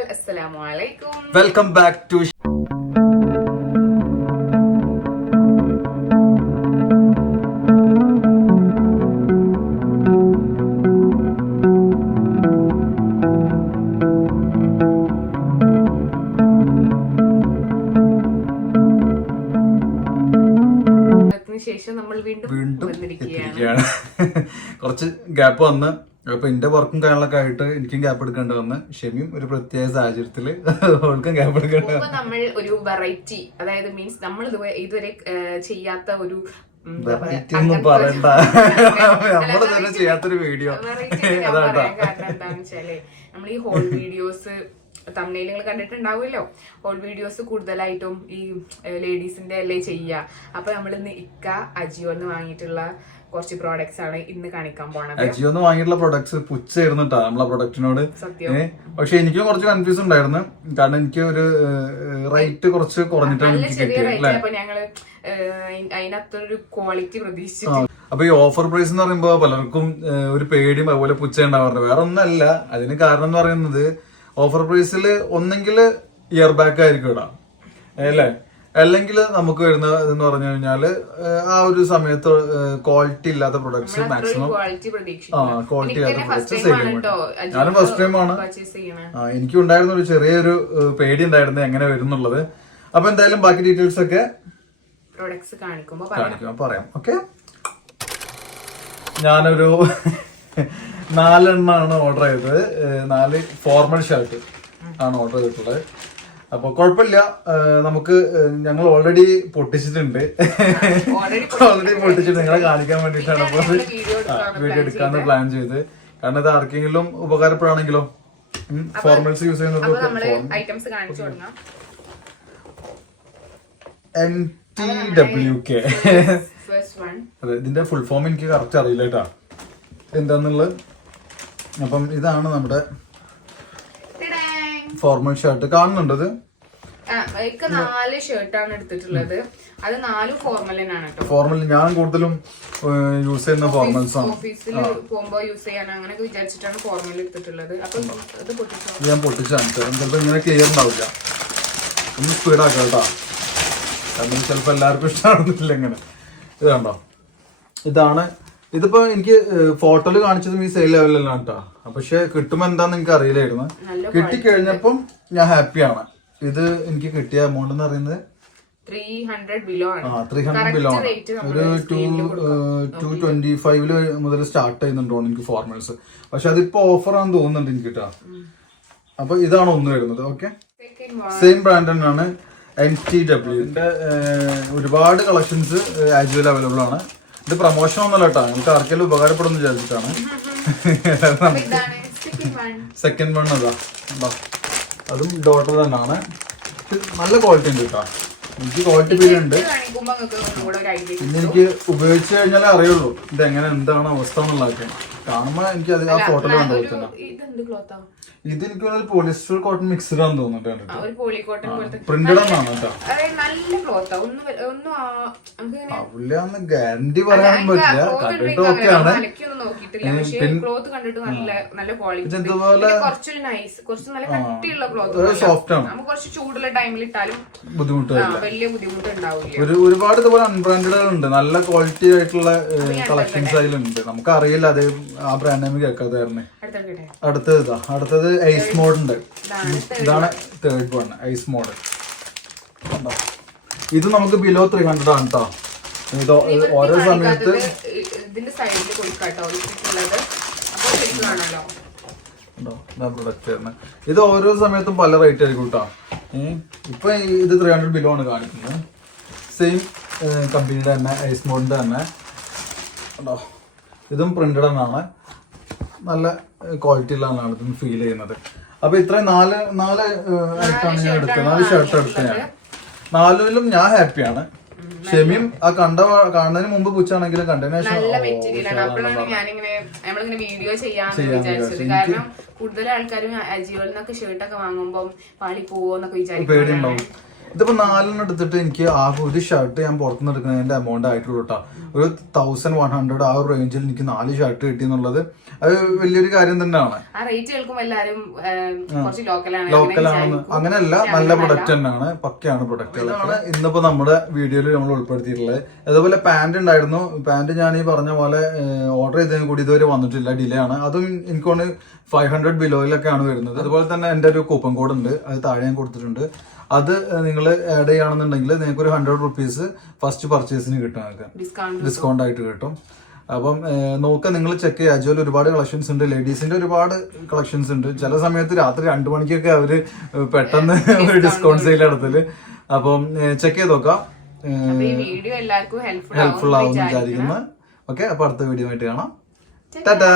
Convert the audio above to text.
all, Assalamualaikum. Welcome back to ശേഷം നമ്മൾ വീണ്ടും എത്തിയിരിക്കുകയാണ്. കുറച്ച് ഗ്യാപ്പ് വന്ന് അപ്പൊ എന്റെ വർക്കും കാര്യങ്ങളൊക്കെ ആയിട്ട് എനിക്കും ഗ്യാപ്പ് എടുക്കേണ്ടി വന്ന് ഷെമിയും ഒരു പ്രത്യേക സാഹചര്യത്തില് അവൾക്കും ഗ്യാപ്പ് എടുക്കേണ്ടി വന്നു. നമ്മൾ ഒരു വെറൈറ്റി, അതായത് മീൻസ് നമ്മൾ ഇതുവരെ ചെയ്യാത്ത ഒരു ഒന്നും പറയണ്ട, നമ്മള് തന്നെ ചെയ്യാത്തൊരു വീഡിയോ. കാരണം എന്താണെന്ന് വെച്ചാല് നമ്മൾ ഈ ഹോൾ വീഡിയോസ് തമ്മിൽ നിങ്ങൾ കണ്ടിട്ടുണ്ടാവുമല്ലോ. ഹോൾ വീഡിയോസ് കൂടുതലായിട്ടും ഈ ലേഡീസിന്റെ അല്ലേ ചെയ്യുക. അപ്പൊ നമ്മൾ ഇന്ന് അജിയോന്ന് വാങ്ങിയിട്ടുള്ള കുറച്ച് പ്രോഡക്ട്സ് ആണ് ഇന്ന് കാണിക്കാൻ പോണത്. അജിയോന്ന് വാങ്ങിയിട്ടുള്ള പ്രൊഡക്ട്സ് പുച്ഛായിരുന്നിട്ടാ നമ്മളെ പ്രൊഡക്റ്റിനോട്. പക്ഷെ എനിക്കും കുറച്ച് കൺഫ്യൂസ് ഉണ്ടായിരുന്നു, കാരണം എനിക്ക് ഒരു റേറ്റ് കുറച്ച് കുറഞ്ഞിട്ടാണ് എനിക്ക് കിട്ടിയത്. അപ്പൊ ഞങ്ങള് അതിനകത്തൊരു ക്വാളിറ്റി പ്രതീക്ഷിച്ചു. അപ്പൊ ഈ ഓഫർ പ്രൈസ് എന്ന് പറയുമ്പോ പലർക്കും ഒരു പേടിയും അതുപോലെ പുച്ഛ ഉണ്ടാവാറുണ്ട്. വേറെ ഒന്നല്ല, അതിന് കാരണം എന്ന് പറയുന്നത് ഓഫർ പ്രൈസിൽ ഒന്നെങ്കിൽ ഇയർ ബാക്ക് ആയിരിക്കും ഇടാം അല്ലേ, അല്ലെങ്കിൽ നമുക്ക് വരുന്ന എന്ന് പറഞ്ഞു കഴിഞ്ഞാല് ആ ഒരു സമയത്ത് ക്വാളിറ്റി ഇല്ലാത്ത പ്രൊഡക്ട്സ് മാക്സിമം ക്വാളിറ്റി ഇല്ലാത്ത പ്രൊഡക്ട്സ് സെയിൽ ചെയ്യും. ഞാനും ഫസ്റ്റ് ടൈമാണ്. എനിക്കും ഉണ്ടായിരുന്ന ഒരു ചെറിയൊരു പേടി ഉണ്ടായിരുന്നു എങ്ങനെ വരുന്നുള്ളത്. അപ്പൊ എന്തായാലും ബാക്കി ഡീറ്റെയിൽസ് ഒക്കെ കാണിക്കുമ്പോ പറയാം. ഓക്കെ, ഞാനൊരു 4 എണ്ണമാണ് ഓർഡർ ചെയ്തത്. 4 ഫോർമൽ ഷർട്ട് ആണ് ഓർഡർ ചെയ്തിട്ടുള്ളത്. അപ്പൊ കുഴപ്പമില്ല, നമുക്ക് ഞങ്ങൾ ഓൾറെഡി പൊട്ടിച്ചിട്ടുണ്ട്. നിങ്ങളെ കാണിക്കാൻ വേണ്ടിയിട്ടാണ് അപ്പൊ വീഡിയോ എടുക്കാന്ന് പ്ലാൻ ചെയ്ത്. കാരണം ഇത് ആർക്കെങ്കിലും ഉപകാരപ്പെടാണെങ്കിലോ. ഫോർമൽസ് യൂസ് ചെയ്യുന്നത് NTWK. അതെ, ഇതിന്റെ ഫുൾ ഫോം എനിക്ക് കറക്റ്റ് അറിയില്ല കേട്ടാ എന്താന്നുള്ളത്. അപ്പം ഇതാണ് നമ്മുടെ ഫോർമൽ ഷർട്ട്. കാണുന്നുണ്ടത് 4 ഷർട്ടാണ് എടുത്തിട്ടുള്ളത്. അത് 4 ഫോർമലിനാണ് കേട്ടോ. ഫോർമൽ ഞാൻ കൂടുതലും യൂസ് ചെയ്യുന്ന ഫോർമൽസ് ആണ്. ഓഫീസിൽ പോകുമ്പോ യൂസ് ചെയ്യാൻ അങ്ങനെയൊക്കെ വിചാരിച്ചിട്ടാണ് ഫോർമൽ എടുത്തിട്ടുള്ളത്. അപ്പൊ ഇത് ഞാൻ പൊട്ടിച്ചു കാണിച്ചു തരാം. ചിലപ്പോ ഇങ്ങനെ ക്ലിയർ ഉണ്ടാവില്ല, ഒന്ന് സ്പീഡാക്കാം കേട്ടോ. കാരണം ചിലപ്പോ എല്ലാവർക്കും ഇഷ്ടമാണെന്നില്ല ഇങ്ങനെ. ഇത് കണ്ടോ, ഇതാണ്. ഇതിപ്പോ എനിക്ക് ഫോട്ടോയില് കാണിച്ചതും ഈ സെയിൽ ലെവലിലാണ് കേട്ടോ. പക്ഷെ കിട്ടുമ്പോ എന്താന്ന് എനിക്ക് അറിയില്ലായിരുന്നു. കിട്ടിക്കഴിഞ്ഞപ്പം ഞാൻ ഹാപ്പിയാണ്. ഇത് എനിക്ക് കിട്ടിയ എമൗണ്ട് എന്ന് പറയുന്നത് 300 ബിലോ ആണ്. 300 ബിലോ ആണ്. ഒരു 225 മുതൽ സ്റ്റാർട്ട് ചെയ്യുന്നുണ്ടോ എനിക്ക് ഫോർമൽസ്. പക്ഷെ അതിപ്പോ ഓഫർ ആണെന്ന് തോന്നുന്നുണ്ട് എനിക്ക് കേട്ടോ. അപ്പൊ ഇതാണ് ഒന്ന് വരുന്നത്. ഓക്കെ, സെയിം ബ്രാൻഡ് തന്നെയാണ് NTW. ഇതിന്റെ ഒരുപാട് കളക്ഷൻസ് ആജുവൽ അവൈലബിൾ ആണ്. ഇത് പ്രൊമോഷൻ ഒന്നല്ല കേട്ടോ, നമുക്ക് ആർക്കെങ്കിലും ഉപകാരപ്പെടുന്ന വിചാരിച്ചിട്ടാണ്. സെക്കൻഡ് വൺ അതാ, അതും ഡോട്ടർ തന്നെയാണ്. നല്ല ക്വാളിറ്റി ഉണ്ട് കേട്ടോ. എനിക്ക് ക്വാളിറ്റി ഫീൽ ഉണ്ട്. പിന്നെ എനിക്ക് ഉപയോഗിച്ച് കഴിഞ്ഞാലേ അറിയുള്ളൂ ഇത് എങ്ങനെ എന്താണ് അവസ്ഥ എന്നുള്ളതൊക്കെ. കാണുമ്പോ എനിക്ക് അത് ആ ഫോട്ടോയിൽ കണ്ടുപോകുന്ന ഇത് എനിക്ക് പോളിസ്റ്റർ കോട്ടൺ മിക്സ്ഡ് ആണെന്ന് തോന്നുന്നുണ്ട്. പ്രിന്റഡ് എന്നാണ് കേട്ടോ. അവളാന്ന് ഗ്യാരണ്ടി പറയാൻ പറ്റില്ല, കണ്ടിട്ട് ഓക്കെയാണ്. ഇതുപോലെ സോഫ്റ്റ് ആണ്, ഒരുപാട് ഇതുപോലെ അൺബ്രാൻഡഡ് ഉണ്ട്. നല്ല ക്വാളിറ്റി ആയിട്ടുള്ള കളക്ഷൻസ് അതിലുണ്ട്. നമുക്ക് അറിയില്ല, അത് ആ ബ്രാൻഡ് നെയിം കേൾക്കാതായിരുന്നു. അടുത്തത് ഐസ് മോഡ് ഉണ്ട്. ഇതാണ് തേർഡ് വൺ, ഐസ് മോഡ്. ഇത് നമുക്ക് ബിലോ 300 ആണ് കേട്ടോ. ഇത് ഓരോ സമയത്ത് ഇത് ഓരോ സമയത്തും പല റേറ്റ് ആയിരിക്കും കേട്ടോ. ഇപ്പൊ ഇത് 300 ബിലോ ആണ് കാണിക്കുന്നത്. സെയിം കമ്പനിയുടെ തന്നെ, ഐസ് മോഡിന്റെ തന്നെ. ഇതും പ്രിന്റഡ് എന്നാണ്, നല്ല ക്വാളിറ്റി ഉള്ളതാണ് ഇതൊന്നും ഫീൽ ചെയ്യുന്നത്. അപ്പൊ ഇത്രയും 4 ആയിട്ടാണ് ഞാൻ എടുത്തത്. 4 ഷർട്ട് എടുത്തത് ഞാൻ. 4ലും ഞാൻ ഹാപ്പിയാണ്. ഷെമിയും ആ കാണുന്നതിന് മുമ്പ് പുച്ചാണെങ്കിലും കണ്ടതിന് ശേഷം വീഡിയോ ചെയ്യാന്ന് വിചാരിച്ചത്. കാരണം കൂടുതൽ ആൾക്കാരും അജിയോയിൽ നിന്നൊക്കെ ഷർട്ടൊക്കെ വാങ്ങുമ്പോൾ പാളി പോവോന്നൊക്കെ വിചാരിക്കും. ഇതിപ്പോ 4 എടുത്തിട്ട് എനിക്ക് ആകെ ഒരു ഷർട്ട് ഞാൻ പുറത്തുനിന്ന് എടുക്കുന്നതിന്റെ എമൗണ്ട് ആയിട്ടുള്ളൂ കേട്ടോ. ഒരു 1100 ആ ഒരു റേഞ്ചിൽ എനിക്ക് 4 ഷർട്ട് കിട്ടി എന്നുള്ളത് അത് വലിയൊരു കാര്യം തന്നെയാണ്. ലോക്കലാണെന്ന് അങ്ങനെയല്ല, നല്ല പ്രൊഡക്റ്റ് തന്നെയാണ്, പക്കയാണ് പ്രൊഡക്റ്റുകളാണ് ഇന്നിപ്പോ നമ്മുടെ വീഡിയോയിൽ നമ്മൾ ഉൾപ്പെടുത്തിയിട്ടുള്ളത്. അതുപോലെ പാന്റ് ഉണ്ടായിരുന്നു. പാന്റ് ഞാൻ ഈ പറഞ്ഞ പോലെ ഓർഡർ ചെയ്തതിന് കൂടി ഇതുവരെ വന്നിട്ടില്ല, ഡിലേ ആണ്. അതും എനിക്കൊന്ന് 500 ബിലോയിലൊക്കെയാണ് വരുന്നത്. അതുപോലെ തന്നെ എന്റെ ഒരു കൂപ്പൺ കോഡ് ഉണ്ട്, അത് താഴെ ഞാൻ കൊടുത്തിട്ടുണ്ട്. അത് നിങ്ങൾ ആഡ് ചെയ്യുകയാണെന്നുണ്ടെങ്കിൽ നിങ്ങൾക്ക് ഒരു 100 റുപ്പീസ് ഫസ്റ്റ് പർച്ചേസിന് കിട്ടും, നിങ്ങൾക്ക് ഡിസ്കൗണ്ട് ആയിട്ട് കിട്ടും. അപ്പം നോക്കുക, നിങ്ങൾ ചെക്ക് ചെയ്യുക. അജോയിൽ ഒരുപാട് കളക്ഷൻസ് ഉണ്ട്, ലേഡീസിന്റെ ഒരുപാട് കളക്ഷൻസ് ഉണ്ട്. ചില സമയത്ത് രാത്രി 2 മണിക്കൊക്കെ അവര് പെട്ടെന്ന് ഒരു ഡിസ്കൗണ്ട് സെയിൽ നടത്തല്. അപ്പം ചെക്ക് ചെയ്ത് നോക്കാം, ഹെൽപ്ഫുൾ ആവും വിചാരിക്കുന്നു. ഓക്കെ, അപ്പൊ അടുത്ത വീഡിയോ ആയിട്ട് കാണാം. ടാറ്റാ.